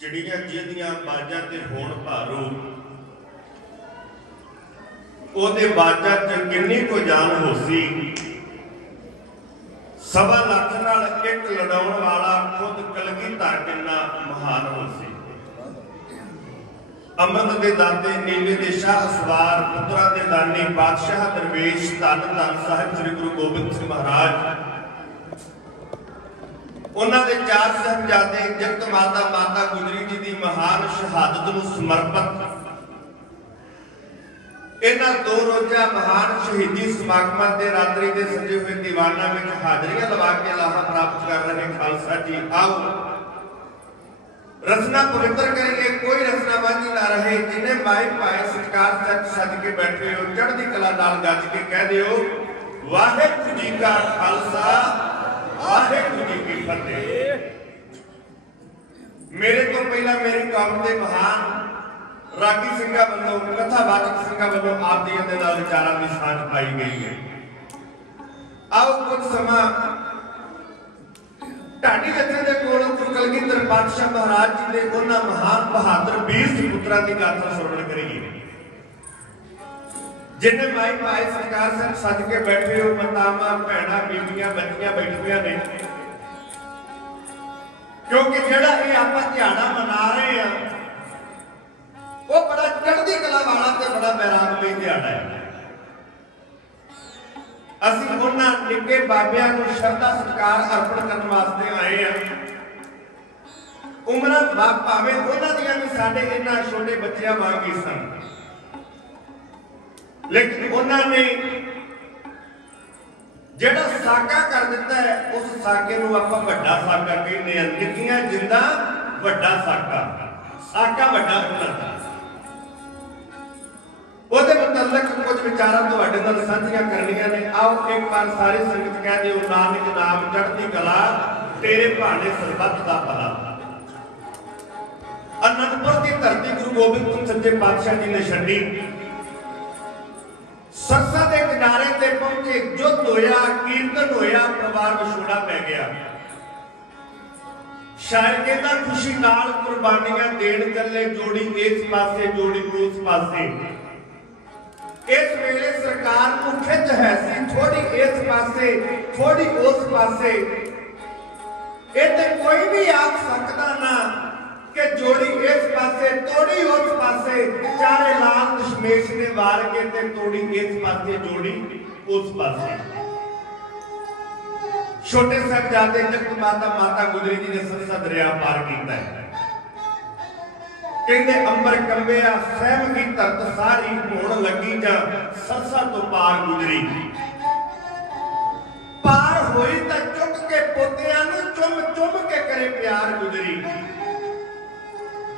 चिड़ियां जिहदियां बाजां ते होण भारू ओहदे बाजां च किन्नी को जान होसी। सवा लख नाल एक लड़ाउण वाला खुद कलगीधर किन्ना महान होसी। अमृत दे दाते नीले दे शाह सवार पुत्रा दे दानी बादशाह दरवेश धन धन साहिब श्री गुरु गोबिंद सिंह महाराज उन्हां दे चार साहिबजादे जगत माता माता गुजरी जी की महान शहादत नूं समर्पित इन्हां दो रोजा महान शहीदी समागमां दे रात्रि के सजे हुए दीवाना में हाजरियां लवा के लाहा प्राप्त कर रहे खालसा जी, आओ रचना पवित्र करेंगे। कोई रचना वांझी ना रहे। जिन्हें माए पाए सत्कार सच सज के बैठे हो चढ़दी कला नाल गज के कह दिओ वाहिगुरू जी का खालसा वाहिगुरू जी की फतेह। मेरे तो पहला मेरी कौम के महान रागी सिंघां वालों कथावाचक सिंघां वालों आप जी दे नाल विचारां दी सांझ पाई गई है। आओ कुछ समा ढाडी जत्थे दे कोल गुरु कलगीधर पातशाह महाराज जी दे उन्हां महान बहादुर वीर सुपुत्रां दी गाथा सुरवण करिए। जिन्हें माई पाए सरकार सर सज के बैठे हो मातावां भैणां बीबियां बच्चियां बैठियां ने, क्योंकि जिहड़ा ये आपां ध्याड़ा मना रहे हैं वो बड़ा चढ़दी कला वाला ते बड़ा बैरागमई ध्याड़ा है। ਅਸੀਂ ਉਹਨਾਂ ਨਿੱਕੇ ਬਾਬਿਆਂ ਨੂੰ ਸ਼ਰਧਾ ਸਤਿਕਾਰ ਅਰਪਣ ਕਰਨ ਵਾਸਤੇ ਆਏ ਆ। ਉਮਰਾਂ ਭਾਵੇਂ ਉਹਨਾਂ ਦੀਆਂ ਵੀ ਸਾਡੇ ਇੰਨਾ ਛੋਟੇ ਬੱਚਿਆਂ ਵਾਂਗ ਹੀ ਸਨ, ਲੇਕਿਨ ਉਹਨਾਂ ਨੇ ਜਿਹੜਾ ਸਾਕਾ ਕਰ ਦਿੱਤਾ ਹੈ ਉਸ ਸਾਕੇ ਨੂੰ ਆਪਾਂ ਵੱਡਾ ਸਾਕਾ ਕਹਿੰਦੇ ਆ। ਨਿੱਕੀਆਂ ਜਿੰਦਾਂ ਵੱਡਾ ਸਾਕਾ, ਸਾਕਾ ਵੱਡਾ ਹੁੰਦਾ। ਉਹਦੇ ਮੁਤਲਕ ਕੁਝ ਵਿਚਾਰਾਂ ਤੁਹਾਡੇ ਨਾਲ ਸਾਂਝੀਆਂ ਕਰਨੀਆਂ ਨੇ। ਆਓ ਇੱਕ ਵਾਰ ਸਾਰੀ ਸੰਗਤ ਕਹਿ ਦਿਓ ਨਾਨਕ ਨਾਮ ਚੜ੍ਹਦੀ ਕਲਾ ਤੇਰੇ ਭਾਣੇ ਸਰਬੱਤ ਦਾ ਭਲਾ। ਅਨੰਦਪੁਰ ਦੀ ਧਰਤੀ ਗੁਰੂ ਗੋਬਿੰਦ ਸਿੰਘ ਸੱਚੇ ਪਾਤਸ਼ਾਹ ਜੀ ਨੇ ਛੱਡੀ। ਸਰਸਾ ਦੇ ਕਿਨਾਰੇ ਤੇ ਪਹੁੰਚੇ, ਜੁੱਧ ਹੋਇਆ, ਕੀਰਤਨ ਹੋਇਆ, ਪਰਿਵਾਰ ਵਿਛੋੜਾ ਪੈ ਗਿਆ। ਸ਼ਾਇਰ ਕਹਿੰਦਾ ਖੁਸ਼ੀ ਨਾਲ ਕੁਰਬਾਨੀਆਂ ਦੇਣ ਚੱਲੇ, ਜੋੜੀ ਇਸ ਪਾਸੇ ਜੋੜੀ ਉਸ ਪਾਸੇ। इस वेले सरकार को खिंच है सी, थोड़ी इस पासे थोड़ी उस पासे। इत्थे कोई भी आख सकता ना कि जोड़ी इस पासे तोड़ी उस पासे। चारे लाल दशमेश ने वार के ते तोड़ी इस पासे जोड़ी उस पासे। छोटे साहिबजादे जगत माता माता गुजरी जी ने सरसा दरिया पार किया है। कहते अंबर कंबिया सहम की धरत सारी होण लगी जा सरसा तो पार गुजरी। पार होई तां चुक के पोतियां नूं चुम चुम के करे प्यार गुजरी।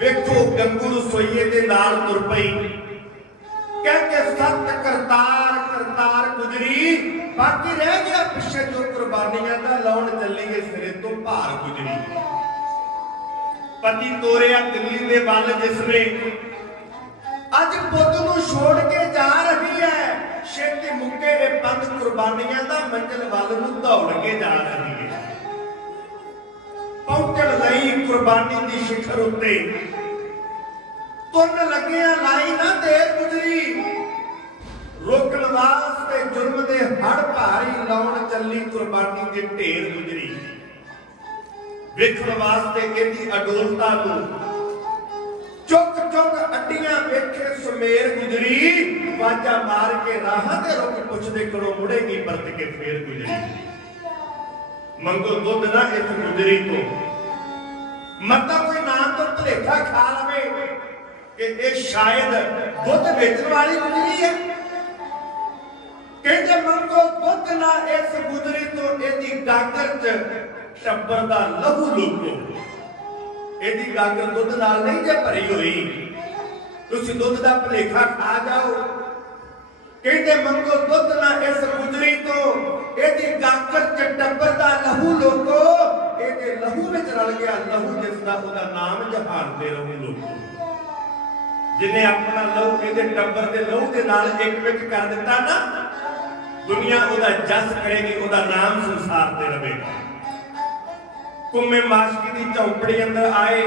वेखो गंगू रसोईए दे नाल तुर पई कह के सत करतार करतार गुजरी। बाकी रह गया पिछे जो कुर्बानियां दा लाउण चली गई सिरे तो भार गुजरी। पति तोरिया दिल्ली दे वल जिसने अज पुत नूं छोड़ के जा रही है। छेती मुक्के ए पंथ कुर्बानियां दा मंजिल वल नूं दौड़ के जा रही है। पहुंचण लई कुर्बानी दी शिखर उत्ते तुरन लगिया लाई ना देर गुजरी। रोकण वास्ते जुर्म दे हड़ भारी लाउण चली कुर्बानी दे ढेर गुजरी। वेखण वास्ते इहदी अडोलता नूं चुक चुक अड्डियां वेखे सुमेर गुजरी। वाजा मार के राहां ते रुक पुछदे करो मुड़ेगी परत के फेर गुजरी। मंगो दुध ना इस गुजरी तो मता कोई ना तो भलेखा खा लवे कि ये शायद दुध बेचण वाली गुजरी है। कहते मंगो दुध ना इस गुजरी तो इहदी गागर च टब्बर दा लहू लुको। इहदी गागर दुध नाल नहीं जे भरी हुई, तुसीं दुध दा भलेखा खा जाओ। कहते मंगो दुध ना इस गुजरी तो इहदी गागर च टब्बर दा लहू लुको। इहदे लहू विच रल गया लहू जिसदा ओहदा नाम जहान दे लहू लुको। जिन्हें अपना लहू इहदे टब्बर दे लहू दे नाल एक विच कर दिता ना, दुनिया ओहदा जस करेगी, ओहदा नाम संसार ते रहेगा। कुम्मे माशकी दी चौपड़ी अंदर आए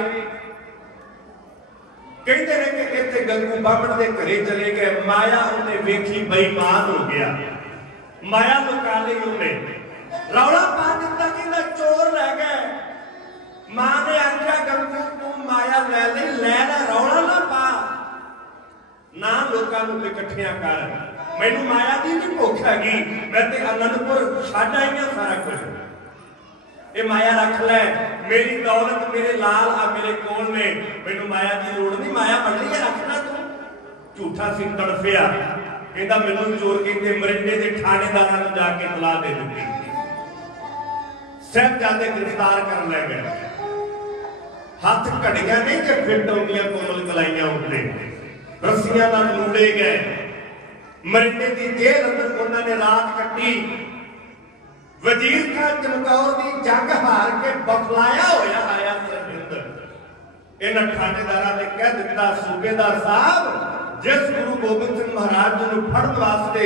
कहते हैं कि इतने गंगू बामण के घरे चले गए, माया उन्हें वेखी बेईमान हो गया, माया लुका ली उन्हें, रौला पा दिता कि चोर लै गए। मां ने आख्या गंगू तू माया लै ली, लै ला, रौला ना पा ना, लोगों को इकट्ठिया कर, मैनू माया की भी भुख हैगी, मैं ते आनंदपुर छड्ड आई हां सारा कुछ, ये माया रख लै, मेरी दौलत मेरे लाल आ मेरे कोल ने, मैनू माया की लोड़ नहीं, माया बन रही है, रखना तू। झूठा सी तड़फिया, कहता मैनू चोर कहते, मरिंडे के थानेदार जाके तला दे दी, साहिबजादे गिरफ्तार कर लै गए। हाथ घड़ियां नहीं कि फिट आउंदियां कोमल कलाइयां उत्ते, रस्सियां नाल लूड़े गए, मरिंडे की जेल अंदर उन्होंने रात कट्टी। वजीर खान चमकौर की जंग हार के बफलाया होया आया सरहिंद। इन्हां थानेदारां ने कह दिता, सूबेदार साहब, जिस गुरु गोबिंद सिंह महाराज जी को फड़न वास्ते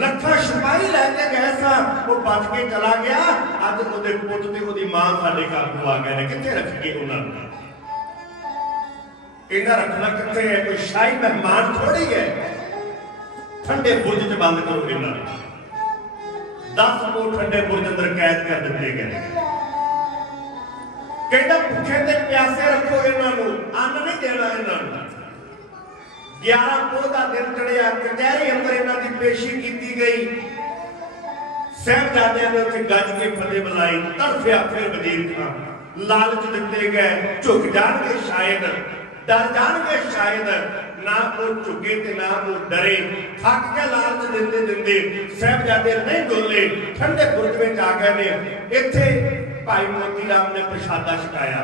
लखा सिपाही लैके गए सा, वो बच के चला गया, अज उहदे पुत ते उहदी मां साडे काबू आ गए ने, कित्थे रखीए उन्हां? इन्हां रखना कित्थे है? कोई शाही मेहमान थोड़ी है। ठंडे बुर्ज च बंद करो इन्हां, 10 को ठंडे बुर्ज अंदर कैद कर दिते गए। कहता भुखे ते प्यासे रखो इन्हां नूं, अन्न नहीं देना इन्हां नूं। 11 पोह का दिन चढ़िया, कचहरी अंदर इन्हां दी पेशी की गई। साहिबजादियां ने उत्थे गज के फतेह बुलाई, तड़फिया फिर वजीर खान, लालच दिते गए, झुक जाणगे शायद, डर जाणगे शायद, ना वो झुके ते ना वो डरे। थक के लालच दिंदे दिंदे साहिबजादे नहीं डोले, ठंडे बुर्ज में आ गए ने। इत्थे भाई मोती राम ने प्रसादा छकाया,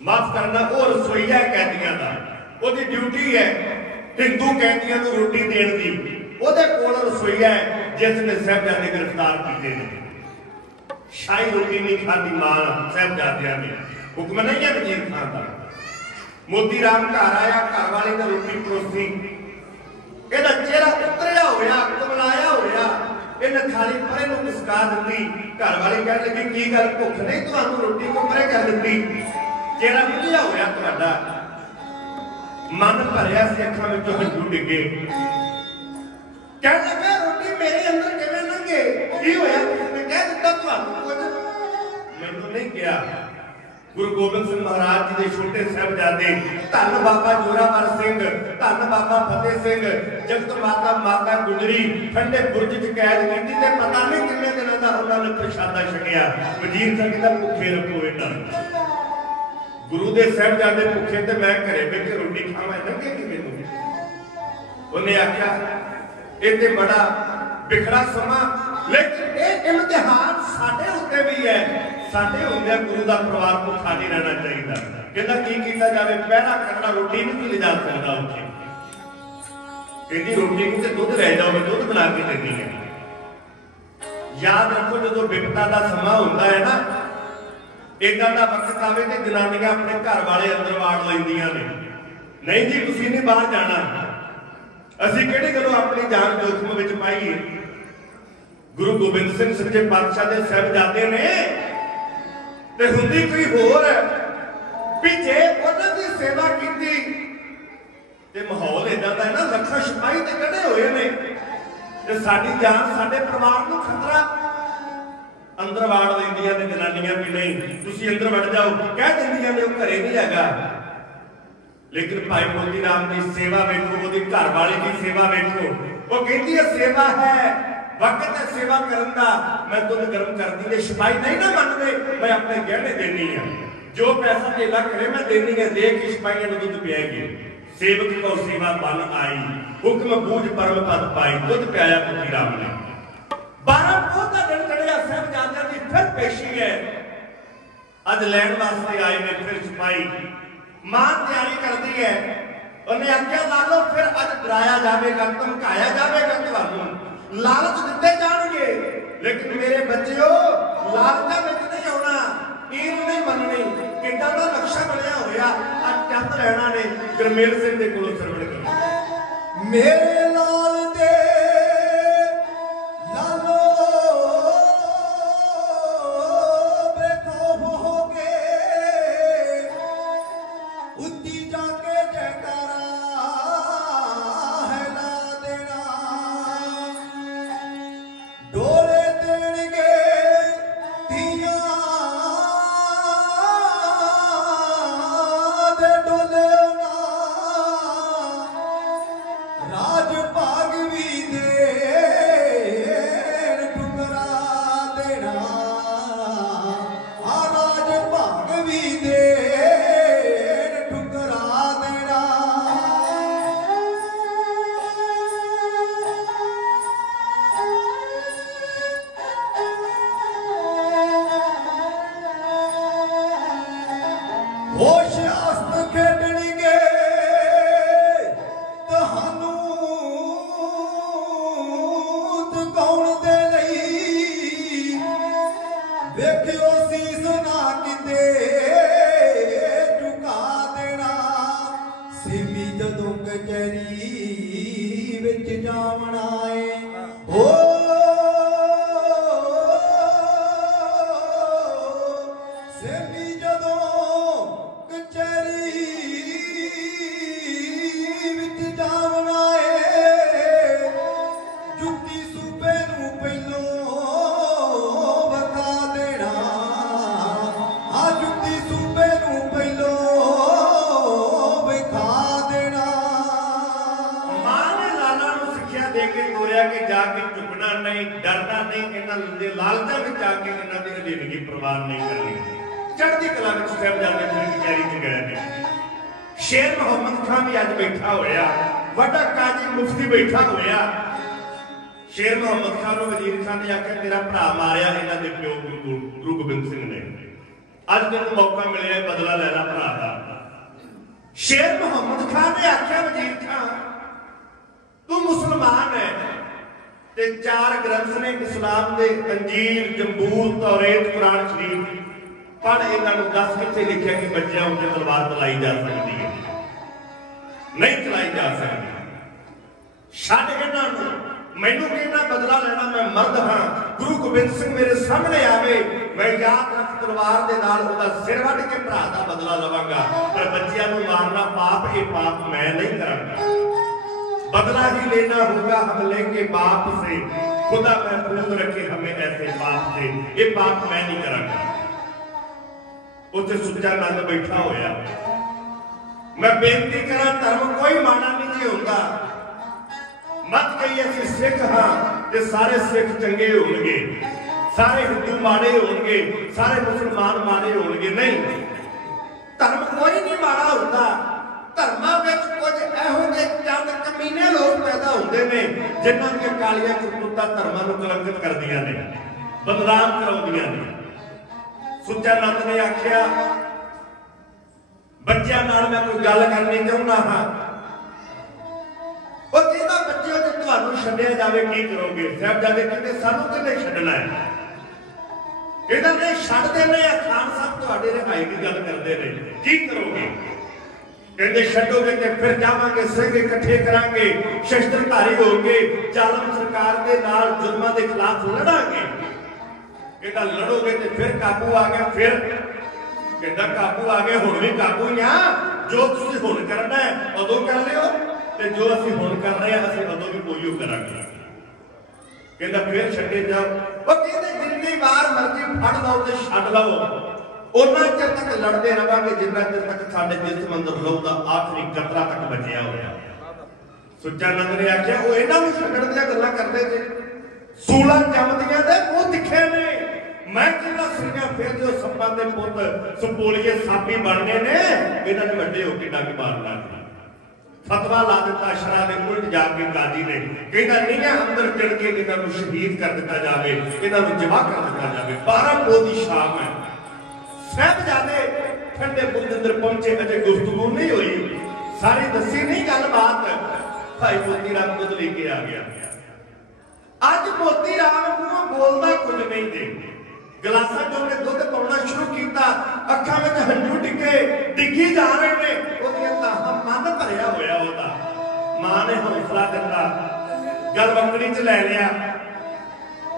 माफ करना, वो रसोईया कैदियां दा, ओदी ड्यूटी है हिंदू कैदियां नूं रोटी देण दी, ओदे कोल रसोईया है जिसने साहिबजादे गिरफ्तार कीते ने। शाही रोटी नहीं खाधी मां साहिबजादियां ने, हुक्म नहीं है वजीर खान का। मोती राम घर आया, घर वाले ने रोटी परोसी, इहदा चेहरा उतरिया होया, कमलाया होया, इन्हें थाली परे नूं खिसका दी। घर वाली कह लगी, की गल भुख नहीं तुहानूं रोटी को परे कर दी? चेहरा मुझिया होया तुहाडा, मन भरिया सी, अखां विचों हंझू डिगे। कह लगा रोटी मेरे अंदर किवें लंघे, की होया? किसने कह दिता तुहानूं कुछ? मैनूं नहीं कहा। गुरु गोबिंद सिंह महाराज जी के छोटे साहिबजादे धन बाबा जोरावर सिंह, धन बाबा फतेह सिंह, जगत माता माता गुजरी ठंडे बुर्ज च कैद की, पता नहीं कितने दिनों का उन्होंने प्रसादा छकिया। वजीर खान कहता भुखे रखो इन्हां, गुरु के साहिबजादे भुखे ते मैं घरे बैठ के रोटी खावां, लंघे कि मैनूं? उन्हें आख्या ये ते बड़ा बिखड़ा समा, लेकिन ये इम्तिहान साडे उत्ते भी है, साडे हुंदे गुरु का परिवार भुखा नहीं रहना चाहिए। कहता की कीता जावे? पहरा करना, रोटी नहीं ले जा सकता उत्थे, कहती रोटी को ते दुध लै जाओ, मैं दुध बना के देनी है। याद रखो जो विपता का समा हुंदा है ना, इदां दा वक्त आवे ते जनानियां अपने घर वाले अंदर वाड़ लैंदियां ने, नहीं जी तुसीं नहीं बाहर जाना, असीं किहड़ी गल्लों अपनी जान जोखिम विच पाईए। गुरु गोबिंद सिंह सच्चे पातशाह दे साहिबजादे ने ते हुंदी कोई होर भी जे उन्हां दी सेवा कीती ते माहौल इदां दा ना, लखां सिपाही ते कढे होए ने ते साडी जान साडे परिवार नूं खतरा। अंदर वाड़ लैंदियां ने जनानियां भी, नहीं तुसीं अंदर वड़ जाओ, कह दिंदियां ने वो घरे नहीं हैगा। लेकिन भाई मोती राम की सेवा वेखो, वो घर वाले की सेवा वेखो, वो कहती है सेवा है, वक्त है सेवा करन दा, मैं दुध गर्म कर दी, सिपाही नहीं ना मनते, मैं अपने गहने देनी है, जो पैसा धेला करे मैं देनी है, दे के सिपाहियों को दुध पियाएगी। सेवक को सेवा बन आई, हुक्म बूझ परम पद पाई, दुध पियाया मोती राम ने। 12 पोह का दिन चढ़िया, साहिबजादियां की फिर पेशी है, अज लैण वास्ते आए ने फिर सिपाही। मां तैयारी करती है, उन्हें आख्या लालो फिर अज डराया जाएगा, धमकाया जाएगा, तुहानूं लालच दिते जाणगे, लेकिन मेरे बच्चों लालचा विच नहीं आउणा, ईद नहीं मननी। किड्डा दा नक्शा बनिया होया, अज चंद रहना ने गुरमेल सिंह दे कोलों सरवण करो। मेरे लाल दे लालो बेखौफ हो के उद्दी जाके विच जावण आए हो सेठी जदों कचहरी विच जावण आए जुत्ती सूबे नूं पहलों वखा देना आ जुत्ती सूबे नूं पहलों विखा देना। मां ने लाला नूं सिक्ख्या दे के तोरिया कि जाके झुकना नहीं, डरना नहीं, इन्हां दे लालचां विच आके इन्हां दी अधीनगी परवाह नहीं करनी। चढ़ती कला विच साहिबजादे फिर कचहरी च गए ने। शेर मुहम्मद खान भी अज बैठा होया, वड्डा काजी मुफ्ती बैठा होया। शेर मुहम्मद खान नूं वजीर खान ने आख्या तेरा भरा मारिया इन्हां दे प्यो गुरु गोबिंद सिंह ने, अज तैनूं मौका मिलिया बदला लेना भरा दा। शेर मुहम्मद खान ने आख्या वजीर खान तू मुसलमान है ते 4 ग्रंथ ने इस्लाम दे, अंजीर, जंबूर, तौरेत, कुरान शरीफ पढ़ इन्हां नूं दस कित्थे लिखिया कि बच्चियां उत्ते तलवार चलाई जा सकदी है? नहीं चलाई जा सकती। छड्ड इन्हां नूं, मैनूं कहना बदला लेना, मैं मर्द हाँ। गुरु गोबिंद सिंह मेरे सामने आवे, मैं याद रख तलवार दे नाल उहदा सिर वड्ड के भरा दा बदला लवांगा, पर बच्चियां नूं मारना पाप, ये पाप मैं नहीं करांगा। बदला ही लेना होगा हम लेंगे बाप से, खुदा महफूज रखे हमें ऐसे पाप से, ये पाप मैं नहीं करांगा। उत्थे सुच्चा नंद बैठा होया। मैं बेनती करा धर्म कोई माड़ा नहीं जी होंदा, मत कही असीं सिख हाँ ते सारे सिख चंगे होणगे, सारे हिंदू माड़े होणगे, सारे मुसलमान माड़े होणगे, नहीं। धर्म कोई नहीं माड़ा होंदा। धर्मां विच कुछ इहो ਜਿਹੇ चंद कमीने लोग पैदा होंदे ने जिन्हां ਦੀਆਂ कालियां करतूतां धर्मां नूं कलंकित करदियां ने, बदनाम कराउंदियां ने। सुच्चा नंद ने आख्या बच्चों नाल मैं कोई गल करनी चाहुंदा हाँ। वो कहता बच्चों जे तुहानूं छड्डिया जावे की करोगे? साहिबजादे कहते सानूं किहने छड्डना है? कहता नहीं छड्ड देने आ, खान साहब तुहाडे रिहाई की गल करदे ने, की करोगे? कहते छड्डोगे ते फिर जावांगे, सिंह इकट्ठे करांगे, शस्त्रधारी होंगे, जालम सरकार दे नाल जुल्मां दे खिलाफ लड़ांगे। कहता लड़ोगे तो फिर काबू आ गया, फिर कहता काबू आ गया, हुण भी काबू ही हाँ। जो तुसीं हुण करना है उदों कर लिओ, ते जो असीं हुण कर रहे हैं असीं उदों भी उहिओ करांगे। कहता फिर छड्डे जाओ। वो कहते जिन्नी बार मर्जी फड़ लो ते छड्ड लओ, उन्ना चिर तक लड़ते रहांगे जिन्ना चिर तक साडे जिस्म अंदर लहू दा आखिरी कतरा तक बचिया होया। सुच्चा नंद ने आख्या वो इन्हां नूं छड्डण दियां गल्लां करदे जे, सूला जमदियां दे मूंह तिखे ने। मैं कहना सुनिया फिर जो सप्पां दे पुत सुपोलीए सापी बनने ने, इन्हां ने वड्डे होके डंग मारना। फतवा ला दिता शरा दे उल्ट जाके काजी ने, कहता नहीं अंदर चढ़ के इन्हां नूं शहीद कर दिता जावे, इन्हां नूं जमा कर दिता जावे। 12 पो दी शाम है, साहिबजादे ठंडे बुर्ज अंदर पहुंचे, अजे गुफ्तगू नहीं हुई, सारी दसी नहीं गलबात। भाई मोती राम दुध लेके आ गया। अज मोती राम मूंहों बोलदा कुछ नहीं दे, गिलासा जो ने दुध पाउणा शुरू किया, अखां विच हंझू डिगी जा रहे ने, ओहदियां ताहां मन भरिया होया ओहदा। मां ने हौसला दिता, गल वंगड़ी च लै लिया।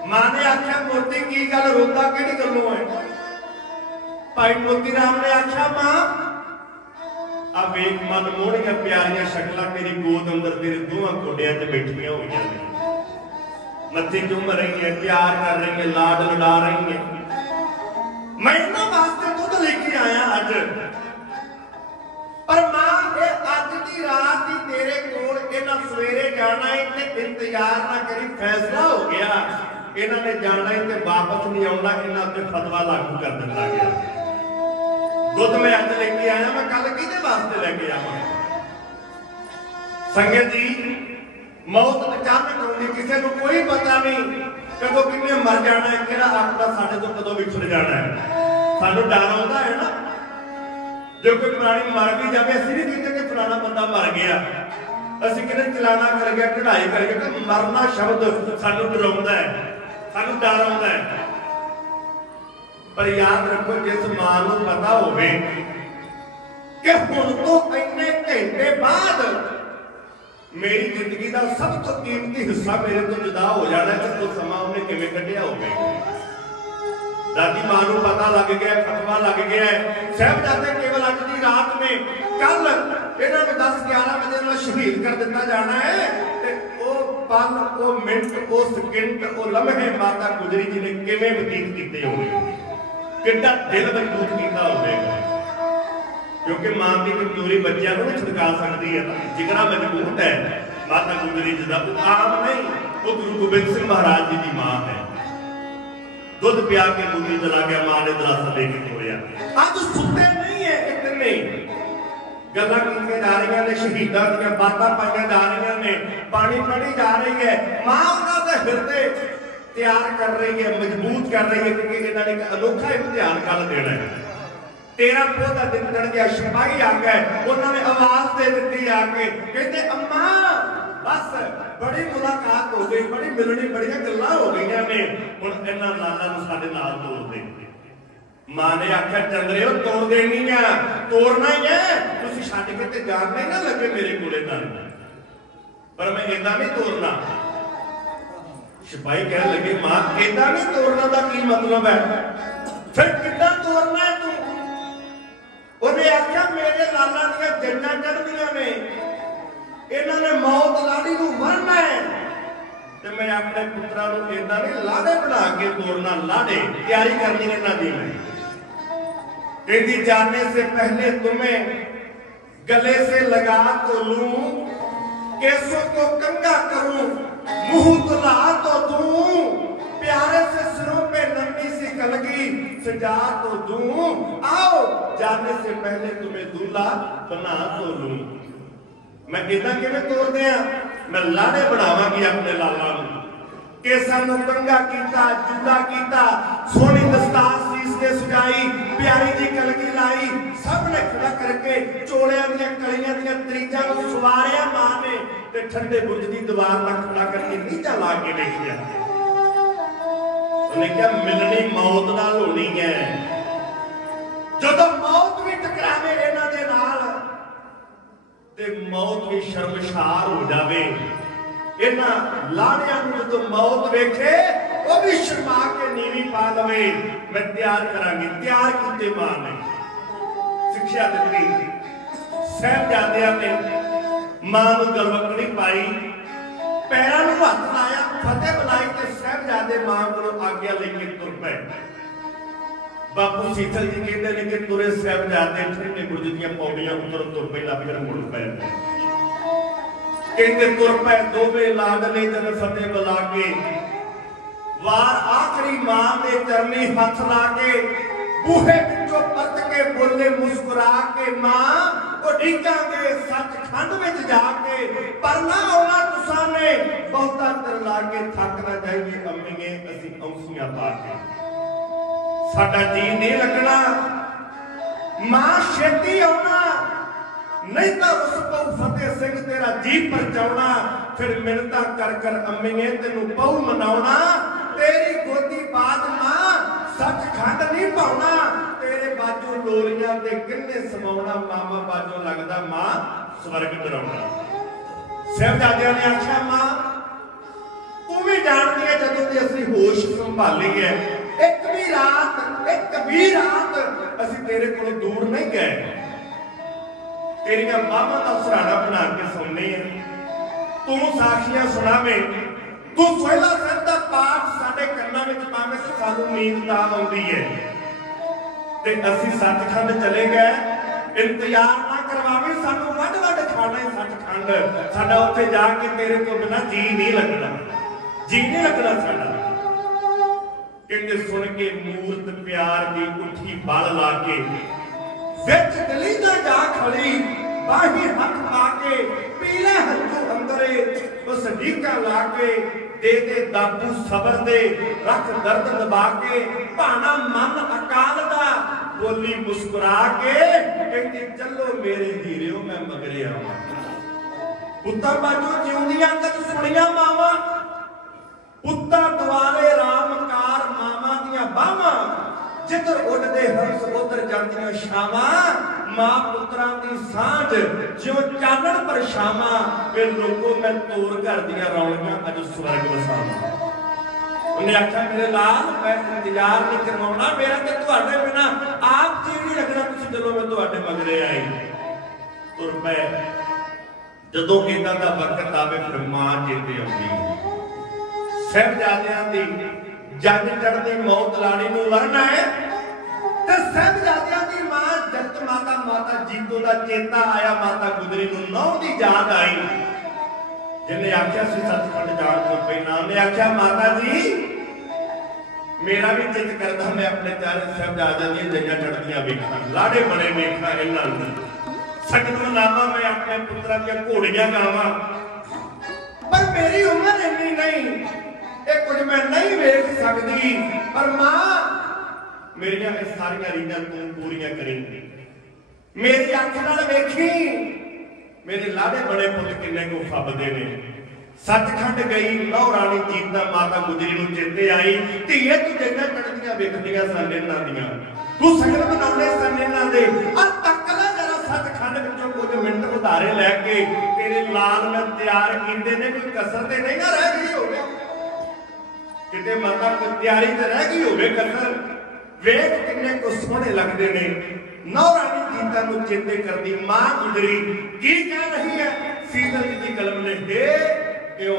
मां ने आख्या मोती की गल रोंदा किहड़ी गल्लों है? भाई मोती राम ने आख्या मां आ वेख मन मोहणियां प्यारियां शक्लां मेरी गोद अंदर तेरे दोवां गोडियां ते बैठियां होईयां ने, मत्थे चूम रही है, प्यार कर रही है, लाड लड़ा रही है। मैं इन्हां वास्ते दुध लेके आया अज, पर मां ये अज दी रात ही तेरे कोल, इन्हां सवेरे जाना है ते इंतजार ना करी, फैसला हो गया इन्हां ने जाना है ते वापस नहीं आउणा। इन्हां ते फतवा लागू कर दिता गया। दुध मैं अज लेके आया, मैं कल किहदे वास्ते लेके आवां? संगत जी मौत अचानक आउंदी, किसी को कोई पता नहीं कदों किन्ने मर जाना है, किहड़ा आत्मा साडे तो कदों विछड़ जाना है। सानू डर आउंदा है ना, जो कोई प्राणी मर भी जाए, असीं नहीं कहते कि फलाना बंदा मर गया, असीं कहते चलाना कर गया, ढड़ाई कर गया। कि मरना शब्द सानू डराउंदा है, सानू डर आउंदा है। पर याद रखो जिस मां नूं पता होवे कि हुण तो इन्ने घंटे बाद मेरी जिंदगी का सब तो कीमती हिस्सा मेरे तो जुदा हो जाना है, तो समा उन्हें किवें कढ़िया होवे। दादी मां को पता लग गया, खतवा लग गया है। साहिबजादे केवल अज की रात में कल इन्हां नूं 10-11 बजे नाल शहीद कर दिता जाना है। ते ओ पल, ओ मिनट, ओ सेकंड, ओ लम्हे माता गुजरी जी ने किवें बतीत कीते होंगे, कितना दिल मजबूत किया होगा। क्योंकि मां की कमजोरी बच्चों को भी छिड़का सकती है। जिगरा मजबूत है माता गुजरी जी का, आम नहीं। वो गुरु गोबिंद सिंह महाराज जी की मां है। दुध पिया के मूली जला गया, मां ने दरासा लेके तोड़िया। अज सुते नहीं है कितने गल्लां कीतियां जा रही ने, शहीदां दीयां बातां पाईयां जा रही ने, पानी पड़ी जा रही है। मां उन्हां दे हिरदे तैयार कर रही है, मजबूत कर रही है, क्योंकि इन्हां ने एक अनोखा इम्तिहान कल देना है। 13 पोह का दिन चढ़ गया, सिपाही आ गए, उन्होंने आवाज दे दी आके, कहते अम्मा बस बड़ी मुलाकात हो गई, बड़ी मिलनी, बड़ियां गल्लां हो गई ने, हुण इन्हां लाला नूं साडे नाल तोड़ दे। मां ने आख्या चंद्रे तोड़ देनी है, तोड़ना ही है, तुसीं छड्ड के ते जान नहीं ना लगे मेरे कोले तां, पर मैं इदां नहीं तोड़ना। सिपाही कहने लगे मां इदां नहीं तोड़ना दा की मतलब है, फिर किदां तोड़ना है तू? उन्हें आख्या मेरे लाला दियां जन्नां चढ़दियां ने, इन्हां ने मौत लाड़ी नूं मरना है, ते मैं अपने पुत्रा नूं इदां नहीं लाड़े बना के तोड़ना। लाड़े तैयारी करनी इन्हां दी मैं। कहती जाने से पहले तुम्हें गले से लगा तो लूं, केसों को कंघा करूं, मुंह धुला तो दूं, प्यारे से सिरों पे नन्ही सी कलगी सजा तो दूं, आओ जाने से पहले तुम्हें दूल्हा बना तो लूं। मैं इदां किवें तोड़ दियां? मैं लाड़े बनावांगी अपने लाला नूं। केसां नूं कंघा कीता, जूड़ा कीता, सोहनी दस्तार सीस के सजाई, प्यारी जी कलगी लाई, सब ने खड़ा करके चोलियां दीयां कलियां दीयां तरीजां नूं सवारिया मां ने, ते ठंडे बुर्ज दी दीवार नाल खड़ा करके नीचा ला के देखिया। उन्हें क्या मिलनी मौत नाल होनी है। जदों मौत भी टकरावे इन्हां दे नाल ते मौत भी शर्मसार हो जावे। इन्हां लाड़ियां नूं जदों मौत वेखे वो भी शर्मा के नीवी पा लवे। मैं तैयार करांगी, तैयार कीते मां ने, शिक्षा दित्ती। साहिबजादियां ने मां नूं गलवकड़ी पाई, पैरां नूं हत्थ लाया, फतेह बुलाई ते साहिबजादे मां कोलों आग्या लेके तुर पे। बापू सीतल जी कहते हैं कि तुरे साहिबजादे ठंडे बुर्ज दीयां पौड़ियां उतर तुर पैंदा, फिर मुड़ पै। कहते तुर पै दोवें लाडले जद फतेह बुला के, वार आखिरी मां दे चरनी हथ ला के, बूहे विचों परत के बोले मुस्कुरा के, मां उडीकांगे सचखंड विच जाके, पर ना आउणा तुसां ने बहुता तर ला के, थक ना जाइए अम्मीए असीं औंसियां पा के, साडा जी नहीं लगना, मां छेती आउणा, नहीं तो उस पऊ फतेह सिंह तेरा जी परचाउणा, फिर मिन्नतां कर कर अम्मीए तैनूं पऊ मनाउणा, तेरी गोदी बाज मां सचखंड नहीं पाउणा, तेरे बाजू लोरियां दे किन्ने समाउणा, मामा बाजू लगदा मां स्वर्ग डराउणा। साहिबजादियां ने आख्या मां तू भी जानदी है जदों दी असीं होश संभाली है, एक भी रात असीं तेरे कोलों दूर नहीं गए, तेरियां बाहां दा सराड़ा बना के सौंदे हैं, तू साखियां सुणावे, तू सोहला साहिब दा पाठ साडे कन्नां विच पावे, सानू नींद तां आउंदी है, ते असीं सचखंड चले गए, इंतजार ना करवावे, सानू वड वड खाना है सचखंड, साडा उत्थे जाके तेरे तो बिना जी नहीं लगना, जी नहीं लगना साडा। कहते सुन के मूर्त प्यार की उठी बल ला के, विच दलीदा जा खड़ी, बाही हथ पा के, पीले हंझू अंदरे उस ढीका ला के, दे दे दाबू सबर दे, रख दर्द दबा के, भाना मन अकाल दा, बोली मुस्कुरा के, कहती चलो मेरे हीरियो मैं मगरे आवां। पुत्तर बाजू जिउंदियां कद सुनिया मावा, पुत्तर दुआरे रामकार मामा दियां बावां, जिधर उड़दे हंस उधर जांदियां छावां मां पुत्रां दी सांझ ज्यों चानण परछावां वे लोगों मैं तोर घर दियां रौनकां अज स्वर्ग वसावां। उन्हें आख्या मेरे लाल मैं इंतजार नहीं करवाना मेरा तो तुहाडे बिना आप जी नहीं लगना तुसीं चलो मैं तुहाडे मगरे आई तुर पे। जदों इदां दा वक्त आवे फिर मां चेते आउंदी साहिबजादियां दी जंग चढ़दी मौत लाड़ी नूं वरना है ते साहिबजादियां दी मां जत माता माता जीतो दा चेता आया माता गुजरी नूं नौं दी याद आई जिन्हें आख्या सी सचखंड जान तो पहला उन्हें आख्या माता जी मेरा भी चित करता मैं अपने प्यारे साहिबजादे दी जंगां चढ़दियां वेखां लाड़े बड़े वेखां इन्हां नूं सगनों लावां मैं अपने पुत्रां दी घोड़ियां गावां पर मेरी उम्र इन्नी नहीं ये कुछ मैं नहीं वेख सकदी पर मां मेरियां इह सारियां रीझां तूं पूरियां करेंगी मेरी अख नाल वेखी मेरे लाड़े बड़े पुत किन्ने को फबदे ने। सचखंड गई लौ रानी जीता माता गुजरी नूं चेते आई धीए तू जंगां चढ़दियां वेखदियां सन इन्हां दियां तू सगन बनाउणे सन इन्हां दे आ तक ला जरा सचखंड विचों कुछ मिंट उधारे लैके तेरे लाल मैं तैयार कीते ने कोई कसर ते नहीं ना रह गई होवे किते माता कोई तैयारी ते रह गई होवे कसर वेख किन्ने को सोहणे लगदे ने। नौ रानी जीता नूं चेते करदी मां गुजरी की कह रही है सीतल जी दी कलम ने हे क्यों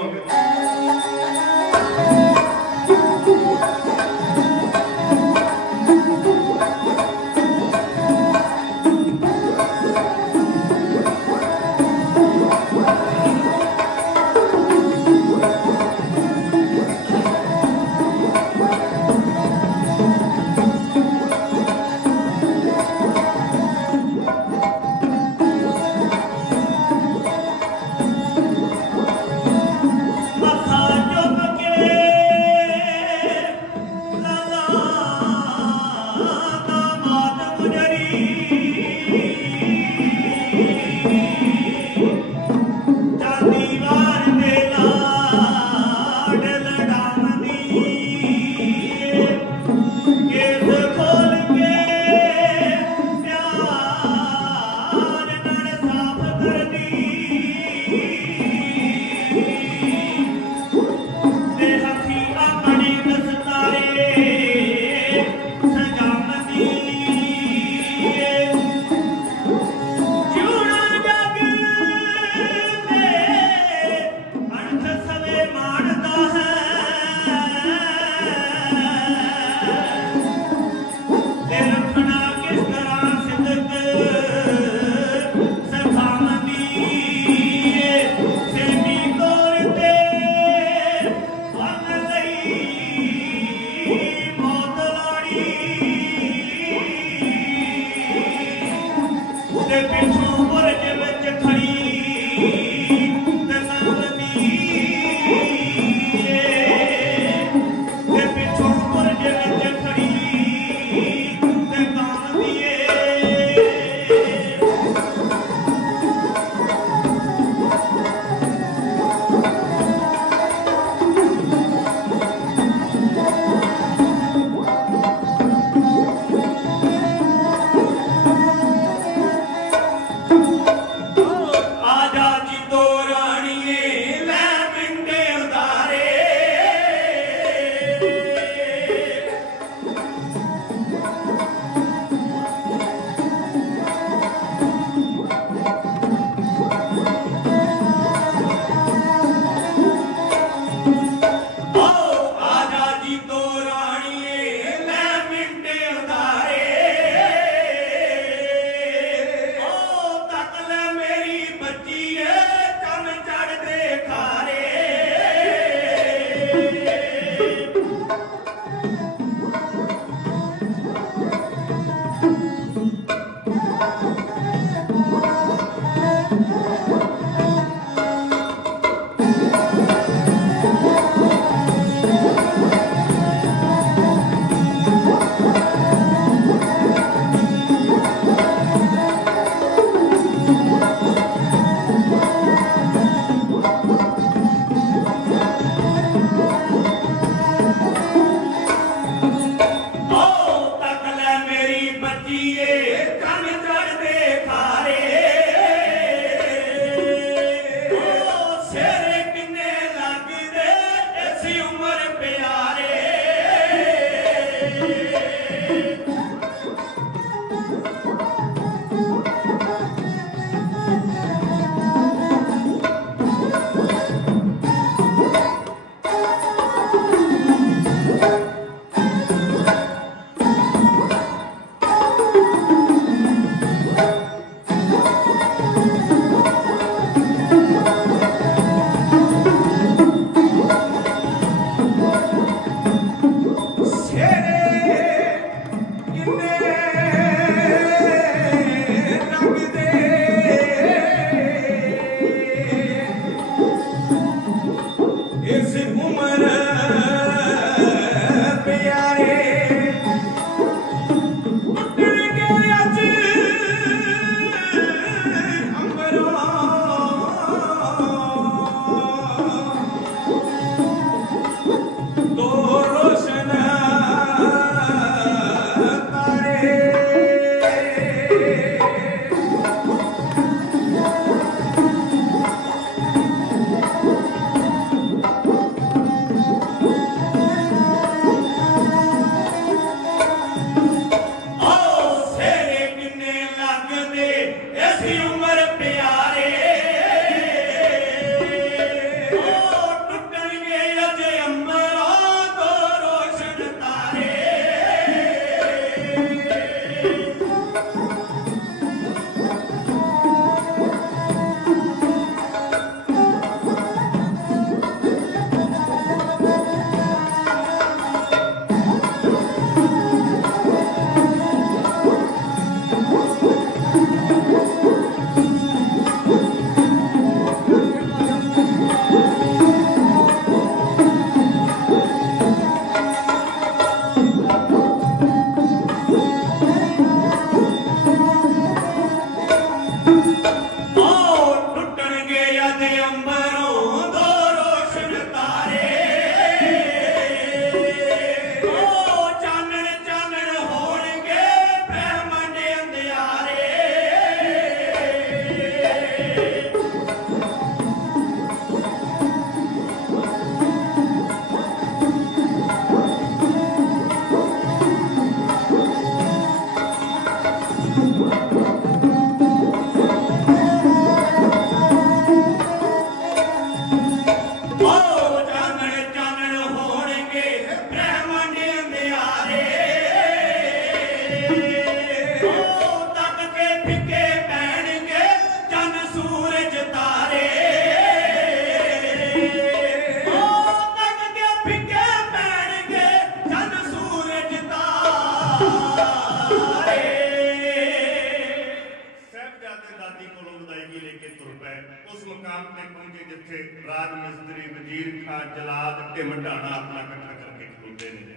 गुजरी वजीर खान जलाद ढिम ढाणा अपना इकट्ठा करके खलोते ने।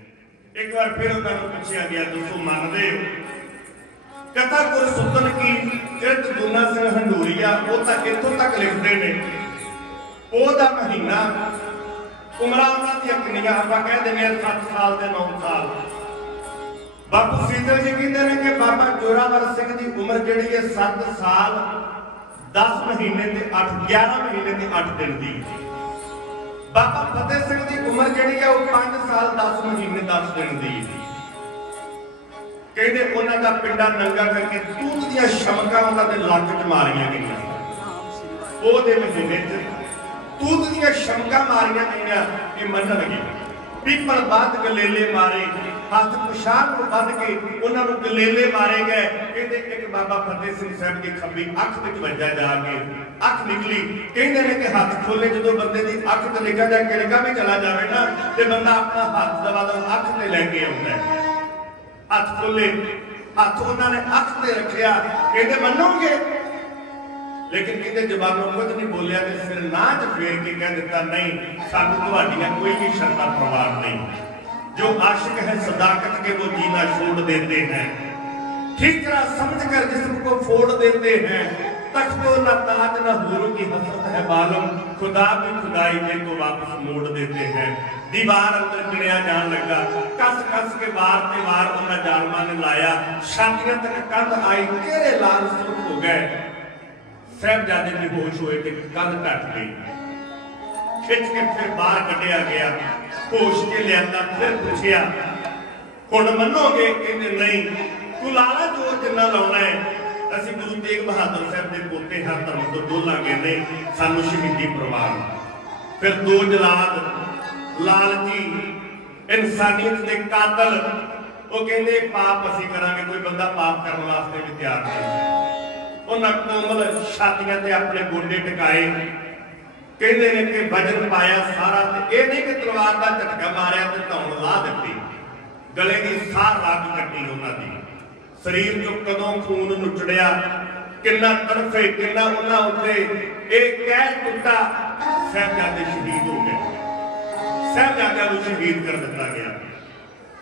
एक बार फिर उन्होंने पूछा गया दोस्तों मानते हो कथा गुर सुतन की किरत दूना सिंह हंडूरिया वो तो इतों तक लिखते हैं पोह दा महीना उमरां उन्हां दी किन्नियां आपां कह दिंदे 7 साल ते 9 साल। बापू सीतल जी कहते हैं कि बाबा जोरावर सिंह की उम्र जिहड़ी है 7 साल 10 महीने ते 11 महीने ते 8 दिन दी। बाबा फतेह सिंह की उम्र जिहड़ी है वो 5 साल 10 महीने 10 दिन दी। कहते उन्हां दा पिंडा नंगा करके तूत दियां शमकां उन्हां दे लक च मारियां गईयां। ओह दे महीने च तूत दियां शमकां मारियां गईयां। ये मनणगे पीपल बाद गलेले मारे हाथ पिशाब को बन के उन्होंने गलेले मारे गए। कहते एक बाबा फतेह सिंह साहब की खब्बी अख में वजा जाके अख निकली। कहते हैं कि हाथ खोले जो बंदे की अख तो निकल जाए किड़का भी चला जाए ना तो बंदा अपना हाथ दबा दो अख से लैके आता है। हाथ खोले हाथ उन्होंने अख से रखा। कहते मनोगे लेकिन कहते जवाबों कुछ नहीं बोलिया तो सिर ना च फेर के कह दिता नहीं सानू तुहाडियां कोई भी शर्तां परवाह नहीं। जो आशिक है सदाकत के वो जीना छोड़ देते हैं ठीक तरह समझ कर जिस्म को फोड़ देते हैं। तख्तो न ताज न हूरों की हसरत है बालम खुदा भी खुदाई में को वापस मोड़ देते हैं। दीवार अंदर गिणिया जान लगा कस कस के वार ते वार उन्हें जालमा ने लाया। छातियां तक कंध आई तेरे लाल सुख हो गए। साहबजादे बेहोश हुए थे कंध ढट गई। खिंच के फिर बाहर कढ़िया गया होश के लिया फिर पूछया हुण मनोगे कहते नहीं तू लाला जोर जिन्ना लाउणा है। असीं गुरु तेग बहादुर साहब के पोते हाँ धर्म तो डोलांगे नहीं सानू शहीदी प्रवान। फिर दो जलाद लालची इंसानियत के कातल वो कहते पाप असीं करांगे कोई बंदा पाप करने वास्ते भी तैयार नहीं। उन्हें कोमल छातियां ते अपने गोडे टिकाए। कहते हैं कि वजन पाया सारा ये नहीं कि तलवार का झटका मारिया तो धौन ला दी गले की सार रग कट्टी उन्होंने शरीर चो कदों खून नुचड़िया किन्ना तड़फे किन्ना उन्होंने उत्ते एक कह टुटा साहबजादे शहीद हो गए। साहबजादे को शहीद कर दिता गया।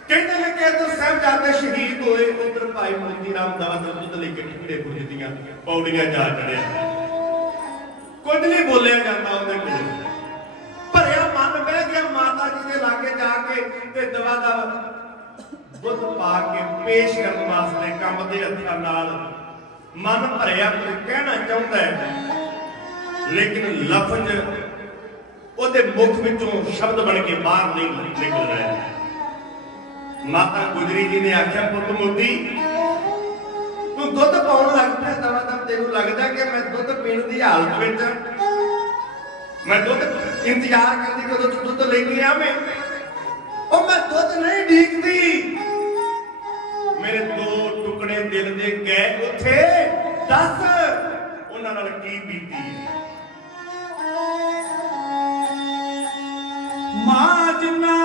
कहते हैं कि इधर साहबजादे शहीद होए उधर भाई मोती राम दास दुध लेके ठंडे बुर्ज दियां पौड़ियां जा चढ़िया कुछ नहीं बोलिया जाता उहदे कोल। भरिया मन बह गया माता जी के लागे जाके ते दवा दवा दुध पा के पेश करने वास्ते कंबदे हत्थां नाल मन भरिया कुछ कहना चाहता है लेकिन लफ्ज उहदे मुख विचों शब्द बन के बाहर नहीं निकल रहे। माता गुजरी जी ने आख्या पुत मोती तू दुध पाउण लग पिया दवा दम तेनू लगदा कि मैं दुध पीण दी हालत विच मैं दुध इंतजार करदी कदों तू दुध लेके आवे। ओ मैं दुध नहीं ढीकदी मेरे दो टुकड़े दिल दे गए उथे दस उन्हां नाल की बीती मां जिन्ना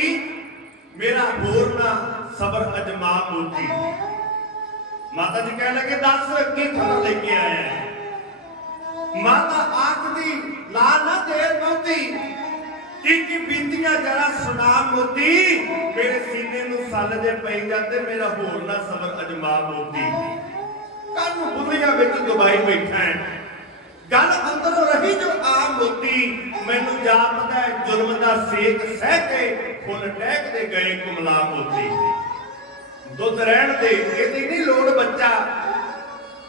मोती मेरा होर ना सबर अजमा मोती। माता जी कह लगे दस की खबर लेके आया है। माता आखदी ला ना देर मोती की बीतियां जरा सुना मोती, मेरे सीने नूं सल जे पई जाते मेरा होर ना सबर अजमा मोती। कल बुलिया विच दबाई बैठा है, गल अंदरों रही जो आ मोती, मैनू जापदा है जुल्म दा सेक सह के फुल टहकदे गए कुमला मोती। दुध रहन दे इहदी नहीं लोड़ बच्चा,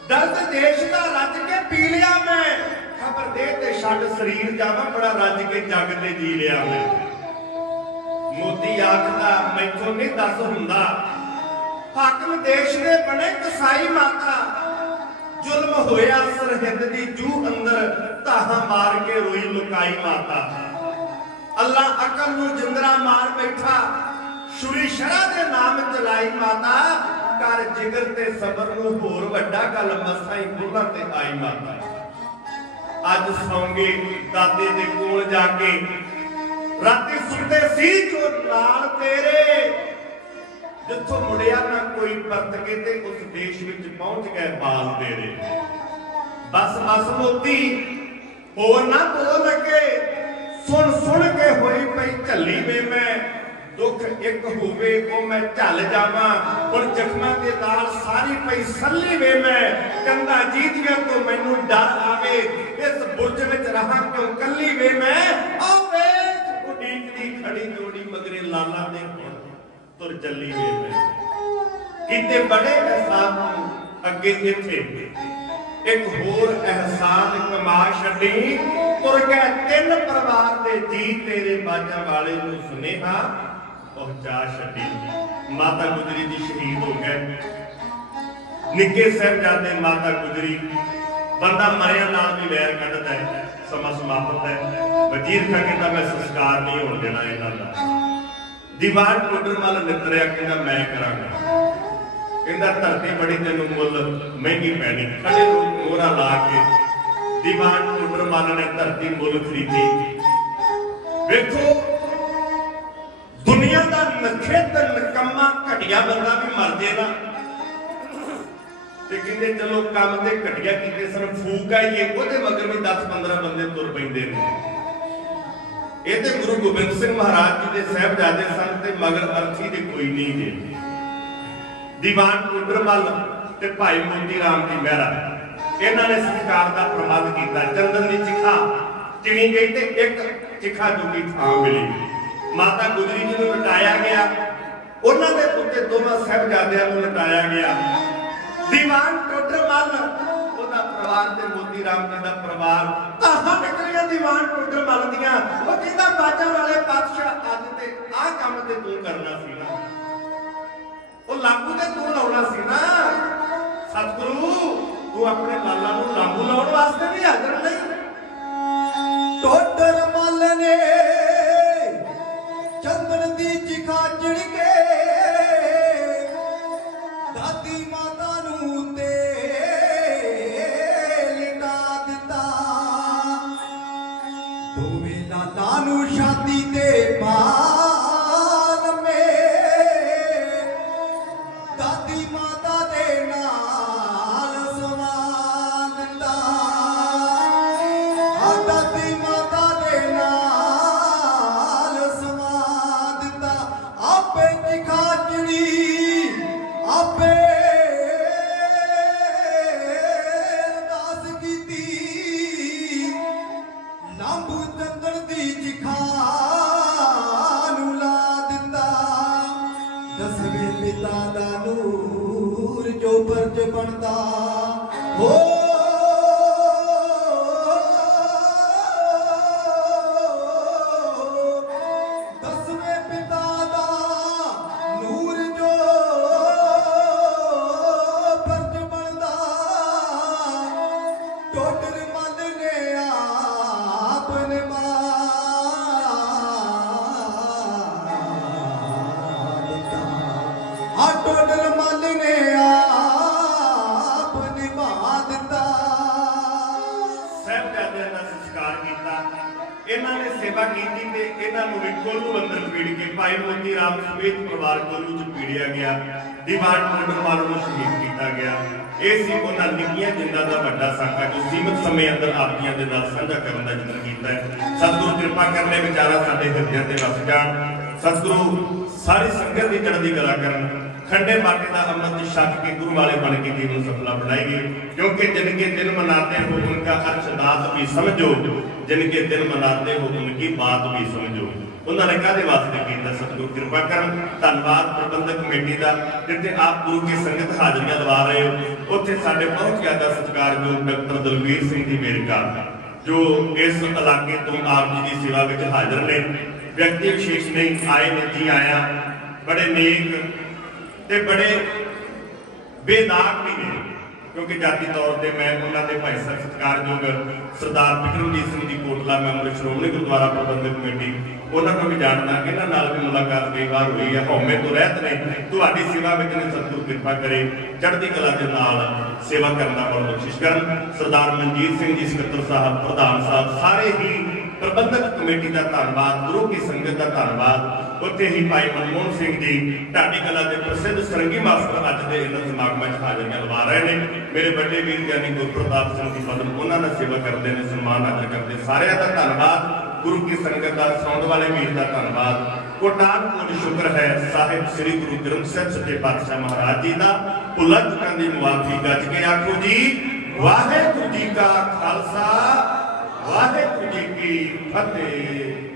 दर्द देश दा रज के पी लिया मैं, खबर दे ते छड्ड शरीर जावा बड़ा रज के जग ते जी लिया मैं। मोती आखदा मैथों नहीं दस हुंदा, हाकम देश दे बने कसाई माता, जुल्म होया सरहिंद दी जू अंदर ताहा मार के रोई लुकाई माता। अल्लाह अकल नू जिंदरा मार बैठा, छुरी शरा दे नाम चलाई माता, कर जिगर ते सबर नू होर वड्डा गल मसाई बुल्लां ते आई माता। अज सौंगे दादे दे कोल जाके, राती सुते सी जो नाल तेरे, जिथों मुड़िया ना कोई परत के ते उस देश विच पहुंच गए बाल तेरे। बस बस मोती होर ना बोल लगे, सुन सुन के होई पई झल्ली वे मैं, दुख एक होवे ओ मैं झल जावा, हुण जख्मां दे नाल सारी पई सल्ली वे मैं, कंधा जीतियां तो मैनू डर आवे, इस बुर्ज विच रहां क्यों कल्ली वे मैं। आ वेख उडीकदी खड़ी जोड़ी मगरे लाला दे हुण तुर चली वे मैं। किते बड़े एहसान अगे इथे एक होर एहसान कमा छड्डी, तुर गए तीन परिवार दे जी तेरे बाजा वाले नूं सुनेहा पहुंचा छड्डी। माता गुजरी जी शहीद हो गए। निक्के साहिबजादे माता गुजरी, बंदा मरिया नाल भी वैर कढदा है, समा समाप्त है। वजीर खां कहंदा मैं संस्कार नहीं होण देना इन्हां दा। दीवान टोडरमल नितरिया कहंदा मैं करांगा, कहंदा धरती बड़ी तैनूं मुल महंगी पैनी, खड़े नूं मोहरा ला के दीवान टोडरमल ने धरती मुल खरीदी। वेखो दुनिया का नखेत नकम्मा घटिया बंदा भी मर जाए ना, कहते चलो काम से घटिया किए सन फूक आईए, वो मगर भी 10-15 बंदे तुर पैंदे ने। ये तो गुरु गोबिंद सिंह महाराज जी के साहिबजादे सन ते मगर अर्थी दे कोई नहीं जे। दीवान टोडरमल ते भाई मोती राम जी मेहरा इन्हां ने सरकार का प्रबंध किया। चंदन की चिखा चिनी गई ते एक चिखा जोगी थां मिली। माता गुजरी जी को लटाया गया, उन्होंने पुत्र दोनों साहिबजादियां को लटाया गया। दीवान टोडरमल ओदा परिवार ते मोती राम जी का परिवार ताहां निकलियां दीवान टोडरमल दियां। वो कहंदा बाजा वाले पातशाह अज ते आ काम ते तू करना सी ना, वो लागू ते तू लाउणा सी ना। सतगुरु तू अपने लाला नूं लागू लाउण वास्ते भी हाज़र नहीं। टोडरमल ने चंदन दी चिखा चिड़ के दादी माता नूं ते लिटा दिता। दोवें लाला नूं छाती ते पान में दादी माता दे नाल सवा दिता। दादी माता दे नाल सवा दिता। आपे चिखा चिड़ी आपे अरदास कीती, लंबू चंदन दी चिखा नूं ला दिता। दसवें पिता दा नूर जो फर्ज बनदा हो, दसवें पिता दा नूर जो फर्ज बनदा। टोडरमल ने आप निभा दिता। हाँ टोडरमल ने आप निभा दिता। सेवा की ते इन्हां नूं भी कोल्लू अंदर पीड़ के भाई मोती राम समेत परिवार कोल्लू च पीड़िया गया। दीवान टोडरमल नूं शहीद किया गया। ये सी उन्हां निक्कियां जिंदां दा वड्डा साका जो सीमित समय अंदर आपदियां दे नाल साझा करन दा यतन कीता है। सतगुरु कृपा करने विचारा साडे हिरदियां ते वस जाण। सतगुरु सारी संगत की चढ़दी कला करन। खंडे माटे का अमृत छक के गुरु वाले बन के जीवन सफला बनाएगी। क्योंकि जिनके दिन मनाते हो उनका अर्शदात भी समझो, जिनके दिन मनाते हो उनकी बात भी समझो। उन्होंने कहते वास्ते किया सतगुरु कृपा कर। धन्यवाद प्रबंधक कमेटी का जिथे आप गुरु की संगत हाजरियां लवा रहे हो। उत्थे साडे बहुत ज्यादा सत्कारयोग डॉक्टर दलवीर सिंह जी वेरका जो इस इलाके तो आप जी की सेवा में हाजिर ने। व्यक्ति विशेष नहीं आए ने जी आया, बड़े नेक ते बड़े बेदाग भी ने। क्योंकि जाति तौर पर मैं उन्होंने भाई सत्कारयोग सरदार बिक्रमजीत सिंह जी कोटला मैंबर श्रोमणी गुरुद्वारा प्रबंधक कमेटी उन्होंने भी जानता, इन्होंने भी मुलाकात कई बार हुई है। हौमे तो रहत ने तुहाडी सेवा में सतगुरु कृपा करे चढ़ती कला के नाल सेवा करना बड़ी कोशिश करन। सरदार मनजीत सिंह जी सकत्तर साहब, प्रधान साहब, सारे ही प्रबंधक कमेटी का धन्यवाद, गुरु की संगत का धन्यवाद। उत्थे ही भाई मनमोहन सिंह जी ढाडी कला के प्रसिद्ध सरंगी मास्टर अज के इन समागम में हाजरियां लवा रहे हैं। मेरे बड़े वीर ज्ञानी गुरप्रताप सिंह जी पदम उन्होंने सेवा करते हैं, सम्मान हाजिर करते। सारे का धन्यवाद। गुरु की संगत का सौंद वाले वीर का धन्यवाद। कोटान कोट शुक्र है साहिब श्री गुरु ग्रंथ साहिब सच्चे पातशाह महाराज जी का। भुला चुकां दी मुआफी गज के आखो जी वाहिगुरू जी का खालसा वाहिगुरू जी की फतेह।